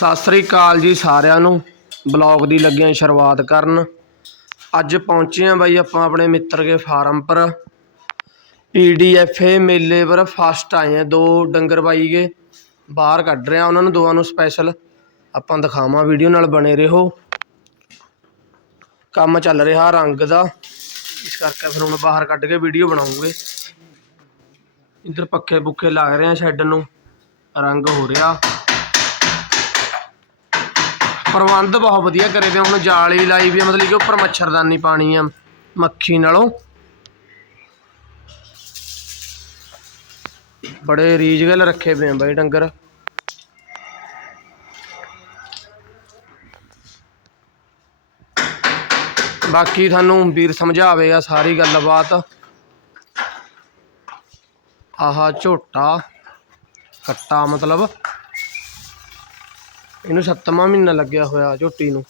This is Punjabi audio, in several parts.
ਸਤਿ ਸ੍ਰੀ ਅਕਾਲ ਜੀ ਸਾਰਿਆਂ ਨੂੰ। ਬਲੌਗ ਦੀ ਲੱਗਿਆ ਸ਼ੁਰੂਆਤ ਕਰਨ। ਅੱਜ ਪਹੁੰਚੇ ਆ ਬਾਈ ਆਪਾਂ ਆਪਣੇ ਮਿੱਤਰ ਕੇ ਫਾਰਮ ਪਰ। ਪੀਡੀਐਫਏ ਮੇਲੇ ਪਰ ਫਸਟ ਆਏ ਆ ਦੋ ਡੰਗਰ ਬਾਈ ਕੇ। ਬਾਹਰ ਕੱਢ ਰਿਹਾ ਉਹਨਾਂ ਨੂੰ, ਦੋਵਾਂ ਨੂੰ ਸਪੈਸ਼ਲ ਆਪਾਂ ਦਿਖਾਵਾਂ ਵੀਡੀਓ ਨਾਲ ਬਣੇ ਰਹੋ। ਕੰਮ ਚੱਲ ਰਿਹਾ ਰੰਗ ਦਾ। ਇਸ ਕਰਕੇ ਫਿਰ ਹੁਣ ਬਾਹਰ ਕੱਢ ਕੇ ਵੀਡੀਓ ਬਣਾਉਂਗੇ। ਇੱਧਰ ਪੱਖੇ ਪੁੱਖੇ ਲੱਗ ਰਹੇ ਆ ਸ਼ੈੱਡ ਨੂੰ। ਰੰਗ ਹੋ ਰਿਹਾ। ਪ੍ਰਬੰਧ ਬਹੁਤ ਵਧੀਆ ਕਰੇ ਵੇ ਹੁਣ ਜਾਲੀ ਲਾਈ ਵੀ ਆ, ਮਤਲਬ ਕਿ ਉੱਪਰ ਮੱਛਰਦਾਨੀ ਪਾਣੀ ਆ ਮੱਖੀ ਨਾਲੋਂ। ਬੜੇ ਰੀਜਗਲ ਰੱਖੇ ਪਏ ਆ ਬਾਈ ਡੰਗਰ। ਬਾਕੀ ਤੁਹਾਨੂੰ ਵੀਰ ਸਮਝਾਵੇਗਾ ਸਾਰੀ ਗੱਲਬਾਤ। ਆਹ ਝੋਟਾ ਕੱਟਾ ਮਤਲਬ। ਇਹਨੂੰ ਸੱਤਵਾਂ ਮਹੀਨਾ ਲੱਗਿਆ ਹੋਇਆ ਝੋਟੀ ਨੂੰ।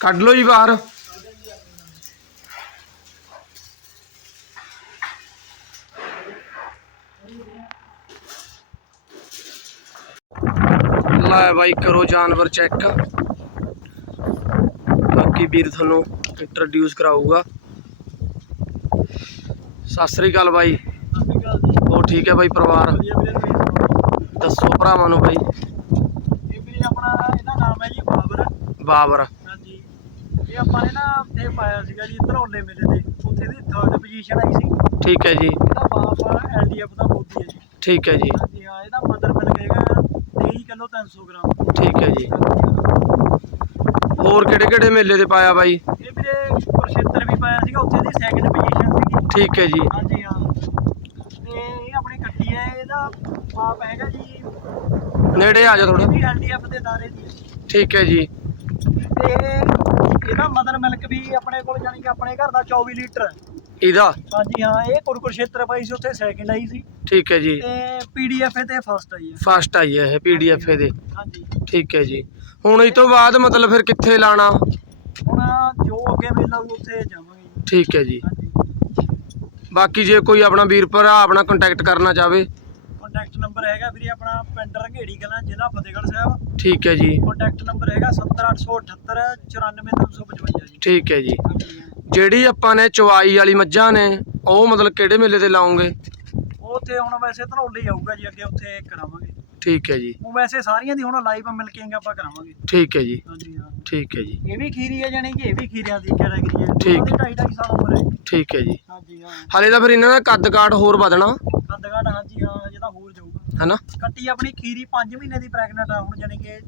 ਕੱਢ ਲਓ ਜੀ ਬਾਹਰ। ਲੈ ਬਾਈ ਕਰੋ ਜਾਨਵਰ ਚੈੱਕ ਬਾਕੀ ਵੀਰ ਤੁਹਾਨੂੰ ਇੰਟਰੋਡਿਊਸ ਕਰਾਊਗਾ। ਸਤਿ ਸ੍ਰੀ ਅਕਾਲ ਬਾਈ। ਹੋਰ ਠੀਕ ਹੈ ਬਾਈ ਪਰਿਵਾਰ? ਦੱਸੋ ਭਰਾਵਾਂ ਨੂੰ ਬਾਈ। ਇਹ ਵੀਰੇ ਆਪਣਾ ਇਹਦਾ ਨਾਮ ਹੈ ਜੀ ਬਾਬਰ। ਬਾਬਰ। ਹਾਂਜੀ। ਇਹ ਆਪਾਂ ਨੇ ਨਾ ਪਾਇਆ ਸੀਗਾ ਜੀ ਧਰੋਲੇ ਮੇਲੇ ਤੇ। ਉੱਥੇ ਦੀ ਥਰਡ ਪੋਜੀਸ਼ਨ ਆਈ ਸੀ। ਠੀਕ ਹੈ ਜੀ। ਇਹਦਾ ਬਾਪ ਐਲਡੀਐਫ ਦਾ ਮੋਦੀ ਹੈ ਜੀ। ਠੀਕ ਹੈ ਜੀ। ਹਾਂਜੀ ਹਾਂ ਇਹਦਾ ਮਦਰ ਮਿਲ ਗਏਗਾ 23 ਕਿਲੋ 300 ਗ੍ਰਾਮ। ਠੀਕ ਹੈ ਜੀ। ਹੋਰ ਕਿਹੜੇ ਕਿਹੜੇ ਮੇਲੇ ਤੇ ਪਾਇਆ ਬਾਈ? ਇਹ ਵੀਰੇ ਕੁਰਸ਼ੇਤਰ ਵੀ ਪਾਇਆ ਸੀਗਾ ਉੱਥੇ ਦੀ ਸੈਕਿੰਡ ਪੋਜੀਸ਼ਨ ਸੀਗੀ। ਠੀਕ ਹੈ ਜੀ। ਹਾਂਜੀ ਹਾਂ ਤੇ ਇਹ ਆਪਣੀ ਕੱਟੀ ਹੈ ਇਹਦਾ ਬਾਪ ਹੈਗਾ ਜੀ। ਨੇੜੇ ਆ ਜਾ ਥੋੜਾ ਐਲਡੀਐਫ ਦੇ ਦਾਰੇ ਦੀ। ਠੀਕ ਹੈ ਜੀ। ਤੇ ਇਹਦਾ ਮਦਰ ਮਿਲਕ ਵੀ ਆਪਣੇ ਕੋਲ ਜਾਨੀ ਕਿ ਆਪਣੇ ਘਰ ਦਾ 24 ਲੀਟਰ। ਇਹਦਾ? ਹਾਂਜੀ ਹਾਂ ਇਹ ਕੁਰਕੁਰਸ਼ੇਤਰ ਪਾਈ ਸੀ ਉੱਥੇ ਸੈਕਿੰਡ ਆਈ ਸੀ। ਠੀਕ ਹੈ ਜੀ। ਤੇ ਪੀਡੀਐਫ ਤੇ ਫਸਟ ਆਈ ਹੈ। ਫਸਟ ਆਈ ਹੈ ਇਹ ਪੀਡੀਐਫ ਦੇ ਹਾਂਜੀ। ਠੀਕ ਹੈ ਜੀ। ਹੁਣ ਇਸ ਤੋਂ ਬਾਅਦ ਮਤਲਬ ਫਿਰ ਕਿੱਥੇ ਲਾਣਾ? ਹੁਣ ਜੋ ਅੱਗੇ ਮੇਲਾ ਹੋਊ ਉੱਥੇ ਜਾਵਾਂਗੇ। ਠੀਕ ਹੈ ਜੀ। ਬਾਕੀ ਜੇ ਕੋਈ ਆਪਣਾ ਵੀਰ ਭਰਾ ਆਪਣਾ ਕੰਟੈਕਟ ਕਰਨਾ ਚਾਹਵੇ ਕੰਟੈਕਟ ਨੰਬਰ ਹੈਗਾ ਵੀਰੇ ਆਪਣਾ ਪਿੰਡ ਰੰਘੇੜੀ ਕਲਾਂ ਜ਼ਿਲ੍ਹਾ ਫਤਿਹਗੜ੍ਹ ਸਾਹਿਬ। ਠੀਕ ਹੈ ਜੀ। ਕੰਟੈਕਟ ਨੰਬਰ ਹੈਗਾ 70878 94355 ਜੀ। ਠੀਕ ਹੈ ਜੀ। ਜਿਹੜੀ ਆਪਾਂ ਨੇ ਚਵਾਈ ਵਾਲੀ ਮੱਝਾਂ ਨੇ ਉਹ ਮਤਲਬ ਕਿਹੜੇ ਮੇਲੇ ਤੇ ਲਾਉਂਗੇ ਉੱਥੇ ਹੁਣ ਵੈਸੇ ਧਰੋਲੇ ਹੀ ਆਊਗਾ ਜੀ ਅੱਗੇ ਉੱਥੇ ਕਰਾਵਾਂਗੇ। ਠੀਕ ਹੈ ਜੀ। ਉਹ ਵੈਸੇ ਸਾਰੀਆਂ ਦੀ ਹੁਣ ਲਾਈਵ ਮਿਲ ਕੇ ਆਪਾਂ ਕਰਾਵਾਂਗੇ। ਠੀਕ ਹੈ ਜੀ। ਹਾਂਜੀ ਹਾਂ। ਠੀਕ ਹੈ ਜੀ। ਇਹ ਵੀ ਖੀਰੀ ਹੈ ਜਾਨੀ ਕਿ ਇਹ ਵੀ ਖੀਰਿਆਂ ਦੀ ਕੈਟਾਗਰੀ ਹੈ। ਠੀਕ। ਸਾਲ ਉਮਰ ਹੈ। ਠੀਕ ਹੈ ਜੀ। ਹਾਲੇ ਤਾਂ ਫਿਰ ਇਹਨਾਂ ਦਾ ਕੱਦ ਕਾਠ ਹੋਰ ਵਧਣਾ। ਕੱਦਗਾਟ ਹਾਂਜੀ ਹਾਂ ਜਿਹਦਾ ਹੋਰ ਜਾਊਗਾ। ਹੈਨਾ? ਕੱਟੀ ਆਪਣੀ ਖੀਰੀ 5 ਮਹੀਨੇ ਦੀ ਪ੍ਰੈਗਨੈਂਟ ਆ ਹੁਣ ਜਾਨੀ ਕਿ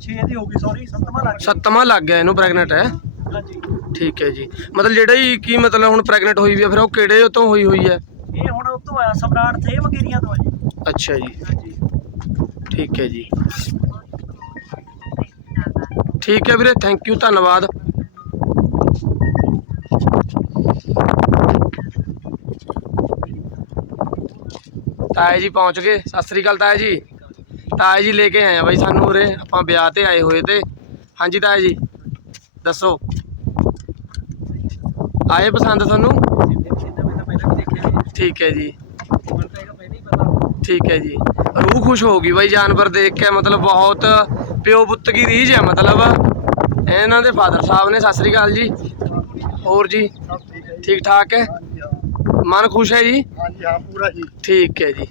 6 ਦੀ ਹੋ ਗਈ ਸੌਰੀ ਸੱਤਵਾਂ ਲੱਗ ਗਿਆ। ਸੱਤਵਾਂ ਲੱਗ ਗਿਆ ਇਹਨੂੰ ਪ੍ਰੈਗਨੈਂਟ ਹੈ? ਹਾਂਜੀ। ਠੀਕ ਹੈ ਜੀ। ਮਤਲਬ ਜਿਹੜਾ ਹੀ ਕੀ ਮਤਲਬ ਹੁਣ ਪ੍ਰੈਗਨੈਂਟ ਹੋਈ ਵੀ ਆ ਫਿਰ ਉਹ ਕਿਹੜੇ ਤੋਂ ਹੋਈ ਹੋਈ ਹੈ ਇਹ ਹੁਣ ਉਹ ਤੋਂ ਆਇਆ ਸਮਰਾਟ ਥੇ ਵਗੀਰੀਆਂ ਤੋਂ ਆ ਜੀ। ਅੱਛਾ ਜੀ। ਹਾਂਜੀ। ਠੀਕ ਹੈ ਜੀ। ਠੀਕ ਹੈ ਵੀਰੇ ਥੈਂਕ ਯੂ ਧੰਨਵਾਦ। ਤਾਏ ਜੀ ਪਹੁੰਚ ਗਏ। ਸਤਿ ਸ੍ਰੀ ਅਕਾਲ ਤਾਏ ਜੀ। ਤਾਏ ਜੀ ਲੈ ਕੇ ਆਏ ਆ ਬਾਈ ਸਾਨੂੰ ਉਰੇ। ਆਪਾਂ ਵਿਆਹ ਤੇ ਆਏ ਹੋਏ ਤੇ। ਹਾਂਜੀ ਤਾਏ ਜੀ। ਦੱਸੋ। ਆਏ ਪਸੰਦ ਤੁਹਾਨੂੰ? ਠੀਕ ਹੈ ਜੀ। ਠੀਕ ਹੈ ਜੀ। ਰੂਹ ਖੁਸ਼ ਹੋ ਗਈ ਬਾਈ ਜਾਨਵਰ ਦੇਖ ਕੇ। ਮਤਲਬ ਬਹੁਤ ਪਿਓ ਪੁੱਤ ਕੀ ਰੀਝ ਹੈ ਮਤਲਬ। ਇਹਨਾਂ ਦੇ ਫਾਦਰ ਸਾਹਿਬ ਨੇ। ਸਤਿ ਸ੍ਰੀ ਅਕਾਲ ਜੀ। ਹੋਰ ਜੀ। ਠੀਕ ਠਾਕ ਹੈ? ਮਨ ਖੁਸ਼ ਹੈ ਜੀ? ਹਾਂਜੀ ਹਾਂ ਪੂਰਾ ਜੀ। ਠੀਕ ਹੈ ਜੀ।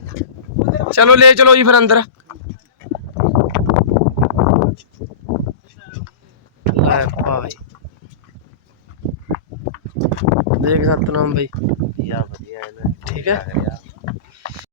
ਚਲੋ ਲੈ ਚਲੋ ਜੀ ਫਿਰ ਅੰਦਰ। ਲੈ ਭਾਈ ਦੇਖ ਸਤਨਾਮ ਬਾਈ। ਵਧੀਆ ਵਧੀਆ ਹੈ ਨਾ ਠੀਕ ਹੈ।